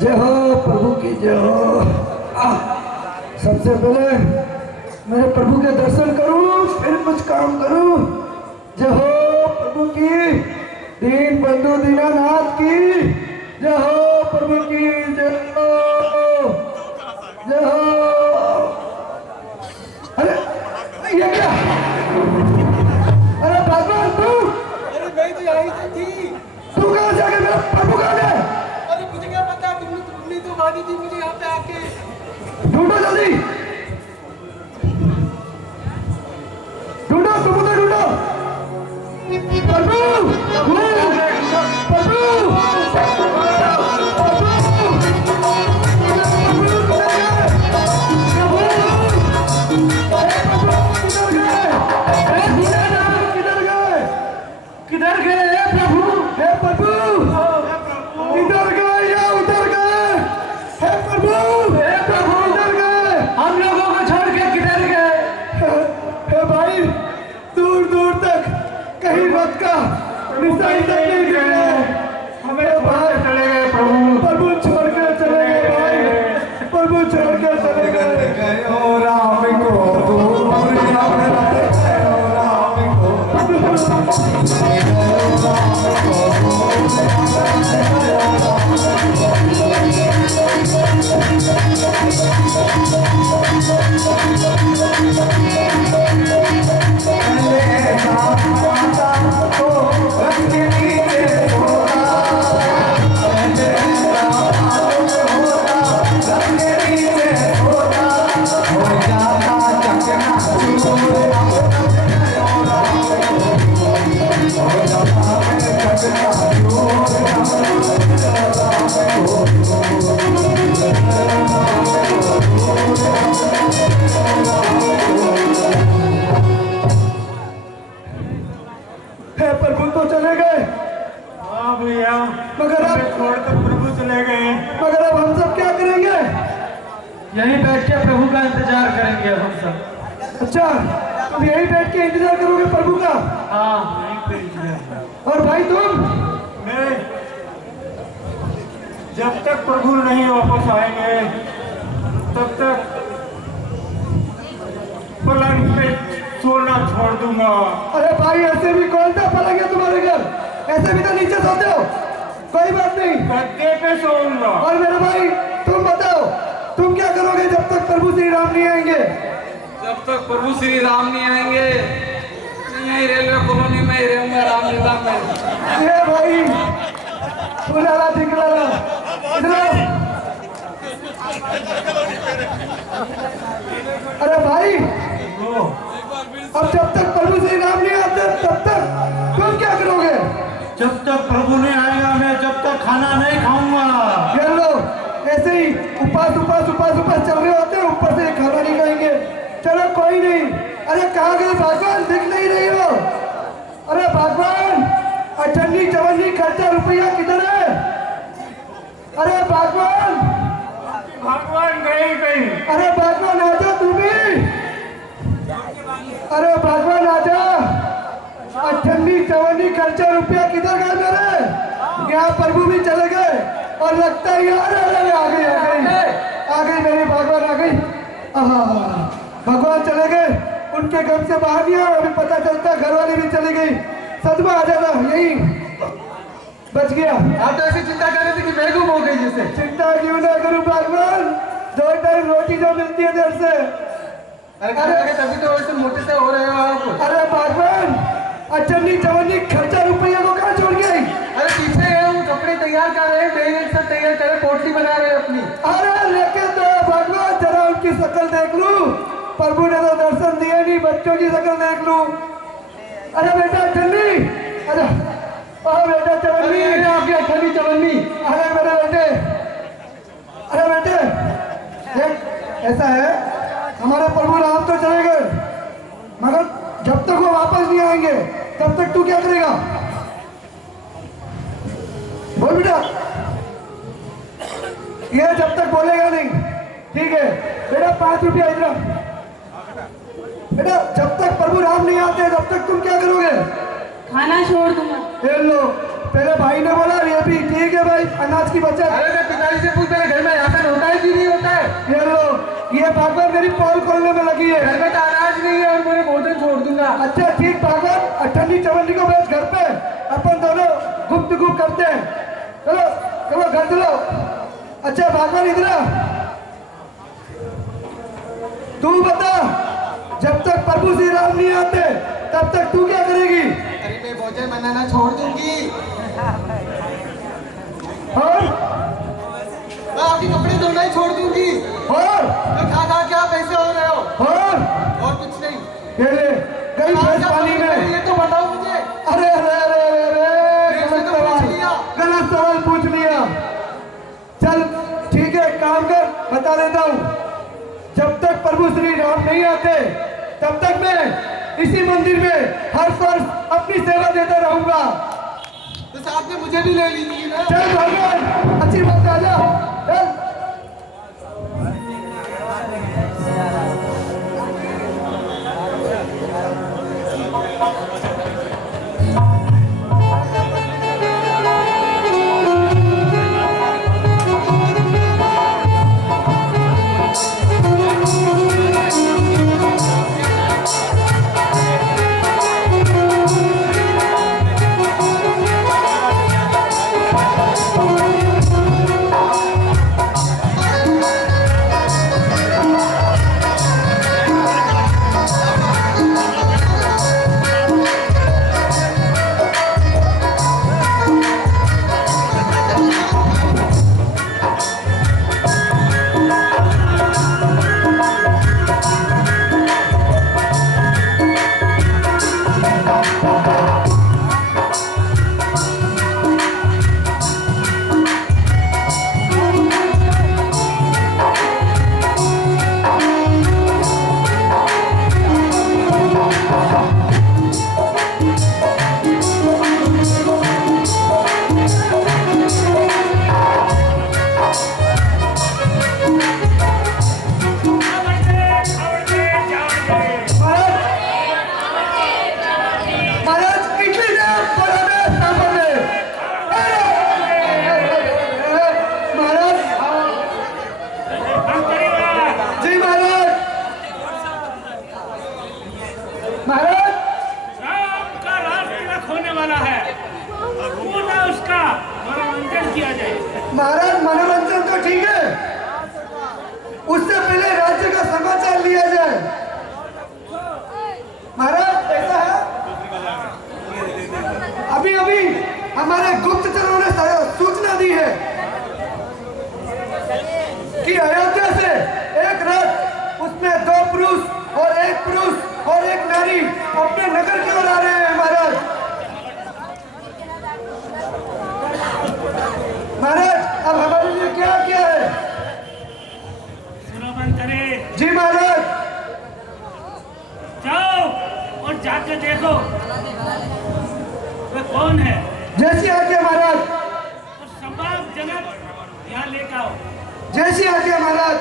जय हो प्रभु की जय हो। सबसे पहले मेरे प्रभु के दर्शन करूं फिर कुछ काम करूं। जय हो प्रभु की, दीन बंधु दीनानाथ की जय हो। प्रभु की जय हो, जय हो। अरे ये क्या? अरे भगवान तू, अरे मैं तो यहीं तो थी। तू कहाँ से आ गया? मेरा प्रभु कहाँ है? अरे मुझे क्या पता, तुमने तो मानी थी मुझे यहाँ पे आके। ढूंढो जल्दी, ढूंढो, तुम उधर ढूंढो। प्रभु, किधर गए हे प्रभु? हे प्रभु, किधर गए या उधर गए? हे प्रभु, हे प्रभु, किधर गए? हम लोगों को छोड़ के किधर गए? हे भाई, दूर दूर तक कहीं रथ का निशान तक नहीं दिख रहा है। हमें बाहर चले गए प्रभु, प्रभु छोड़ के चले गए भाई, प्रभु छोड़ के चले गए। हे प्रभु तो चले गए। हाँ भैया, मगर अब छोड़कर प्रभु चले गए। मगर अब हम सब क्या करेंगे? यहीं बैठ के प्रभु का इंतजार करेंगे हम सब। अच्छा, तुम यहीं बैठ के इंतजार करोगे प्रभु का? हाँ, यहीं पे इंतजार। और भाई तुम? मैं जब तक प्रभु नहीं वापस आएंगे तब तक पलंग पे सोना छोड़ दूंगा। अरे भाई, ऐसे भी कौन सा पलंग है तुम्हारे घर? ऐसे भी तो नीचे सोते हो। कोई बात नहीं, गद्दे पे सोऊंगा। और मेरे भाई तुम बताओ, तुम क्या करोगे जब तक प्रभु श्री राम नहीं आएंगे? जब तक प्रभु श्री राम नहीं आएंगे यहीं रेलवे कॉलोनी में ही रहूंगा, रामलीला में। ये भाई उलाला दिखलाला, इधर आओ। अरे भाई, अब जब तक प्रभु श्री राम नहीं आते तब तक तुम क्या करोगे? जब तक प्रभु नहीं आएगा मैं जब तक खाना नहीं खाऊंगा। ये लोग ऐसे ही उपास उपास उपास उपास चल रहे होते हैं, ऊपर से खाना नहीं खाएंगे। चलो कोई नहीं। अरे कहाँ गए भगवान? दिख नहीं रही हो। अरे भगवान, अठन्नी चवन्नी खर्चा रुपया किधर है? अरे भगवान, भगवान गए कहीं। अरे भगवान आजा तू भी। अरे भगवान आजा, अठन्नी चवन्नी खर्चा रुपया किधर गए मेरे? यहाँ प्रभु भी चले गए और लगता है यार, अरे आ गई आ गई आ गई मेरी भगवान आ गई। भगवान चले गए, उनके घर से बाहर नहीं आया। अभी पता चलता घर वाली भी चली गई। सदमा आ जाना, यही बच गया। आप तो ऐसी चिंता कर रहे थे कि मैं गुम हो गई जैसे। चिंता क्यों ना करूं भगवान, 2 टाइम रोटी जो मिलती है देर से। अरे तभी तो ऐसे मोटे से हो रहे हो आप। अरे भगवान, अठन्नी चवन्नी खर्चा रुपया को कहाँ छोड़ गई? अरे पीछे है, वो कपड़े तैयार कर रहे हैं, बैग सब तैयार कर रहे, पोटली बना रहे हैं अपनी। अरे लेके तो भगवान, जरा उनकी शक्ल देख लूं। प्रभु ने तो दर्शन दिए नहीं, बच्चों की शक्ल देख लूं। अरे बेटा अठन्नी, अरे बेटा चवन्नी, आपकी अठन्नी चवन्नी। अरे मेरे बेटे, अरे बेटे देख, ऐसा है हमारे प्रभु राम तो चले गए, मगर जब तक वो वापस नहीं आएंगे तब तक तू क्या करेगा? बोल बेटा। ये जब तक बोलेगा नहीं, ठीक है बेटा? 5 रुपया इधर। बेटा जब तक प्रभु राम नहीं आते तब तक तुम क्या करोगे? खाना छोड़ दूंगा। ये लो तेरे भाई ने बोला ये भी ठीक है भाई, अनाज की बचत। अरे मैं पिताजी से पूछ, मेरे घर में राशन होता है कि नहीं होता है? ये लो, ये भागवत मेरी पोल खोलने में लगी है। घर में तो अनाज नहीं है और मेरे भोजन छोड़ दूंगा। अच्छा ठीक भागवत, अठन्नी चवन्नी को भेज घर पे, अपन दोनों गुफ्तगू करते हैं। चलो चलो घर चलो। अच्छा भागवत इधर आ। तू बता, जब तक प्रभु श्री राम नहीं आते तब तक तू क्या करेगी? अरे मैं भोजन बनाना छोड़ दूंगी। और मैं आपके कपड़े धोना ही छोड़ दूंगी। मैं खा खा के आप ऐसे हो रहे हो। और कुछ नहीं। ये ले, गई भैंस पानी में। ये तो बताओ मुझे। अरे अरे अरे अरे इसने तो पूछ लिया। गलत सवाल पूछ लिया। चल ठीक है, काम कर, बता देता हूँ। जब तक प्रभु श्री राम नहीं आते तब तक मैं इसी मंदिर में हर वर्ष अपनी सेवा देता रहूंगा। तो साथ में मुझे भी ले लीजिए ना। चल भगवान, अच्छी बात आ जा। चल महाराज मनोरंजन तो ठीक है, उससे पहले राज्य का समाचार लिया जाए। महाराज ऐसा है, अभी अभी हमारे गुप्तचरों ने सूचना दी है कि अयोध्या से एक रथ, उसमें 2 पुरुष और एक नारी अपने नगर की ओर आ रहे हैं। महाराज अब हमारे लिए क्या किया है? सुनो मंत्री, जी महाराज। जाओ और जाके देखो वे कौन है जैसी आज्ञा महाराज। और सम्मानजनक यहाँ लेकर आओ। जैसी आज्ञा महाराज।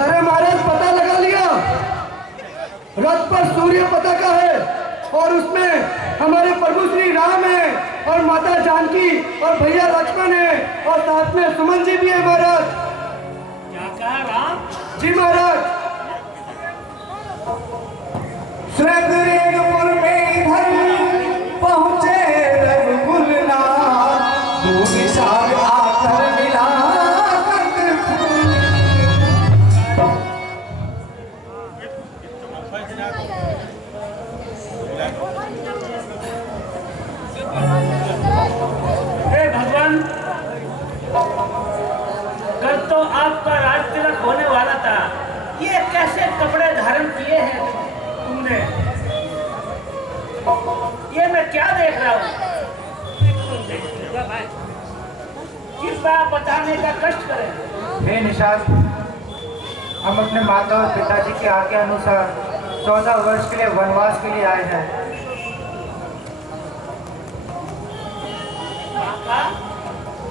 अरे महाराज पता लगा लिया, रथ पर सूर्य पताका है और उसमें हमारे प्रभु श्री राम है और माता जानकी और भैया लक्ष्मण है और साथ में सुमन जी भी है महाराज। क्या कहा राम? जी महाराज। श्रद्धापुर में इधर पहुंचे रघुकुलनाथ, भूमि साग आकर मिला हे भगवान, कल तो आपका राज तिलक होने वाला था, ये कैसे कपड़े धारण किए हैं तुमने? ये मैं क्या देख रहा हूँ? कृपया बताने का कष्ट करें। हे निषाद, हम अपने माता और पिताजी के आज्ञा अनुसार 14 वर्ष के लिए वनवास के लिए आए हैं।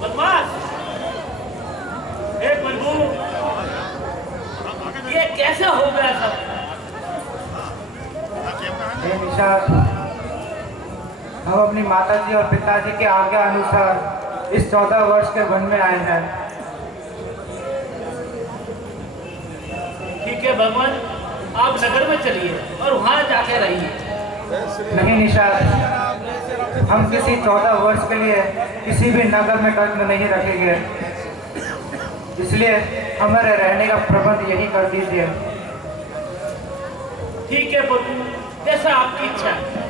वनवास? हे प्रभु, ये कैसे हो गया सब? हे निषाद, हम अपनी माताजी और पिताजी के आज्ञा अनुसार इस 14 वर्ष के वन में आए हैं। ठीक है भगवान, आप नगर में चलिए और वहाँ जाके रहिए। नहीं निषाद, हम किसी 14 वर्ष के लिए किसी भी नगर में कदम नहीं रखेंगे, इसलिए हमारे रहने का प्रबंध यही कर दीजिए। ठीक है पुत्र, जैसा आपकी इच्छा है।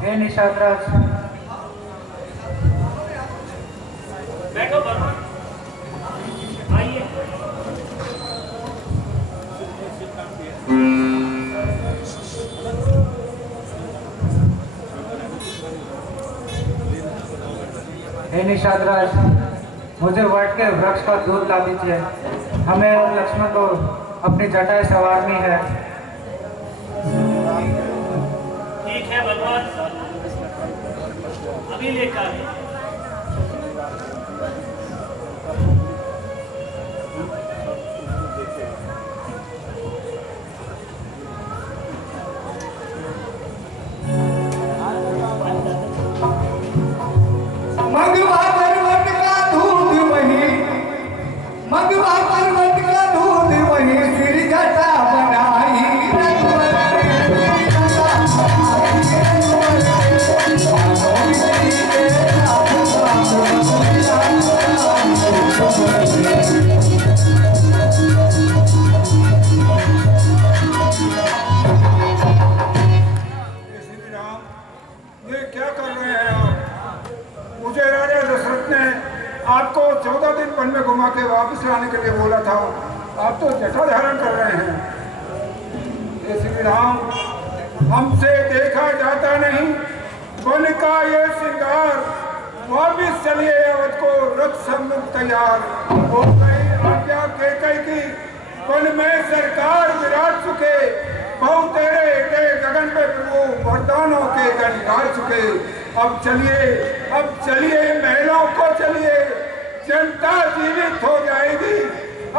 हे निषादराज, बैठो भगवान, आइए। हे निषादराज, मुझे वट के वृक्ष का दूध ला दीजिए। हमें और लक्ष्मण को अपनी जटाएं संवारनी है। ठीक है भगवान, अभी लेकर आए। मंगवा पर्वत का दूध वही, मंगवा पर्वत का दूध वही, सिर जटा बनाई रघुवर ने, सिर जटा बनाई रघुवर ने, बानों जी के नाथ नाथ रघुवर ने। श्री राम, ये क्या कर रहे हैं आप? मुझे राजा दशरथ ने आपको 14 दिन वन में घुमा के वापस लाने के लिए बोला था, आप तो जटा धारण कर रहे हैं। ये श्री राम, हमसे देखा जाता नहीं वन का ये श्रृंगार, वापिस चलिए अवध को, रथ सम्मुख तैयार हो गई आज्ञा कैकई की, वन में सरकार विराट चुके, बहु तेरे के गगन में प्रभु वरदानों के गण गाड़ चुके। अब चलिए महलों को चलिए, जनता जीवित हो जाएगी,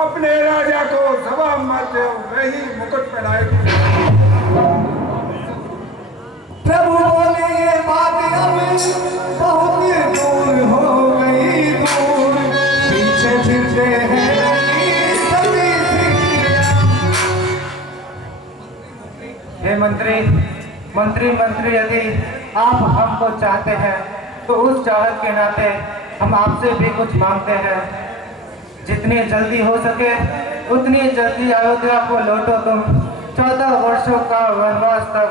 अपने राजा को सभा मध्य वही मुकुट पहनाएगी। प्रभु बोले ये बात अब बहुत दूर हो गई दूर, पीछे फिरते हैं सभी सिंह। हे मंत्री, मंत्री यदि आप हमको चाहते हैं तो उस चाहत के नाते हम आपसे भी कुछ मांगते हैं। जितनी जल्दी हो सके उतनी जल्दी अयोध्या को लौटो तुम, 14 वर्षों का वनवास तक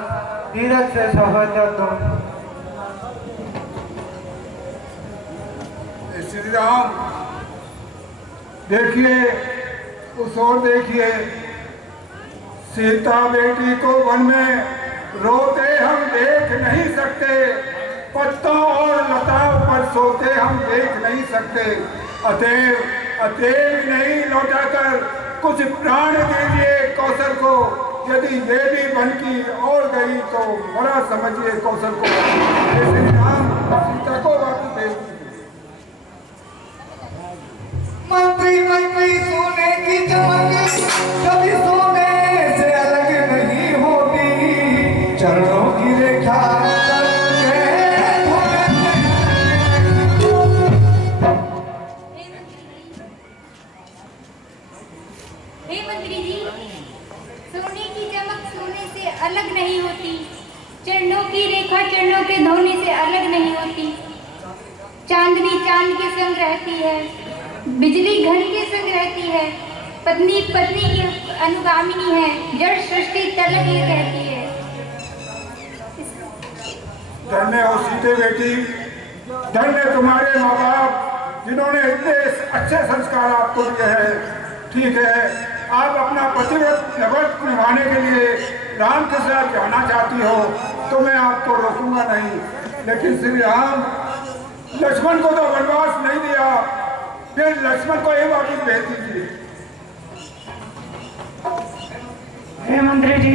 धीरज से सहो तुम। श्री राम, देखिए उस ओर देखिए, सीता बेटी को वन में रोते हम देख नहीं सकते, पत्तों और लताओं पर सोते हम देख नहीं सकते। अतएव नहीं लौटाकर कुछ प्राण दीजिए कौशल को, यदि देवी बन की और गई तो बड़ा समझिए कौशल को। श्री राम, सीता को वापस भेज दीजिए। मंत्री सोने की चमक कभी सोने से अलग नहीं होती, चरणों की रेखा करके धुन रहती है, बिजली घड़ी के संग रहती है, पत्नी पत्नी की अनुगामिनी है, जड़ सृष्टि तलक ये कहती है। धन्य हो सीते बेटी, धन्य तुम्हारे माँ बाप जिन्होंने इतने अच्छे संस्कार आपको दिए हैं। ठीक है, आप अपना पतिव्रत व्रत निभाने के लिए राम के साथ जाना चाहती हो तो मैं आपको रोकूंगा नहीं, लेकिन श्री राम लक्ष्मण को तो वनवास नहीं दिया, फिर लक्ष्मण को ये वापस भेज दीजिए। हे मंत्री जी,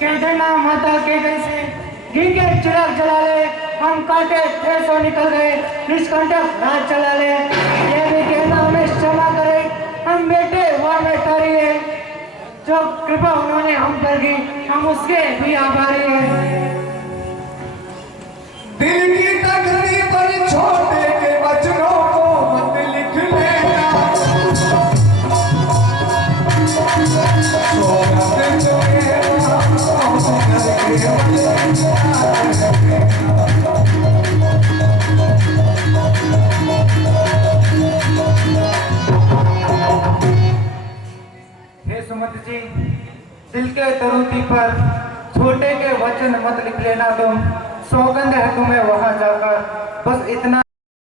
कहते ना माता के गई से घी के चिराग जला ले, हम काटे थे सो निकल गए, निष्कंटक राज चला ले। ये भी कहना हमें क्षमा करे, हम बेटे हुआ में तारी है, जो कृपा उन्होंने हम पर की, हम उसके भी आभारी हैं। दिल की टकरी पर छोटे के बचनों को मत लिख लेना, हे सुमत जी, दिल के तरुती पर छोटे के वचन मत लिख लेना तुम, सौगंध है तुम्हें वहां जाकर, बस इतना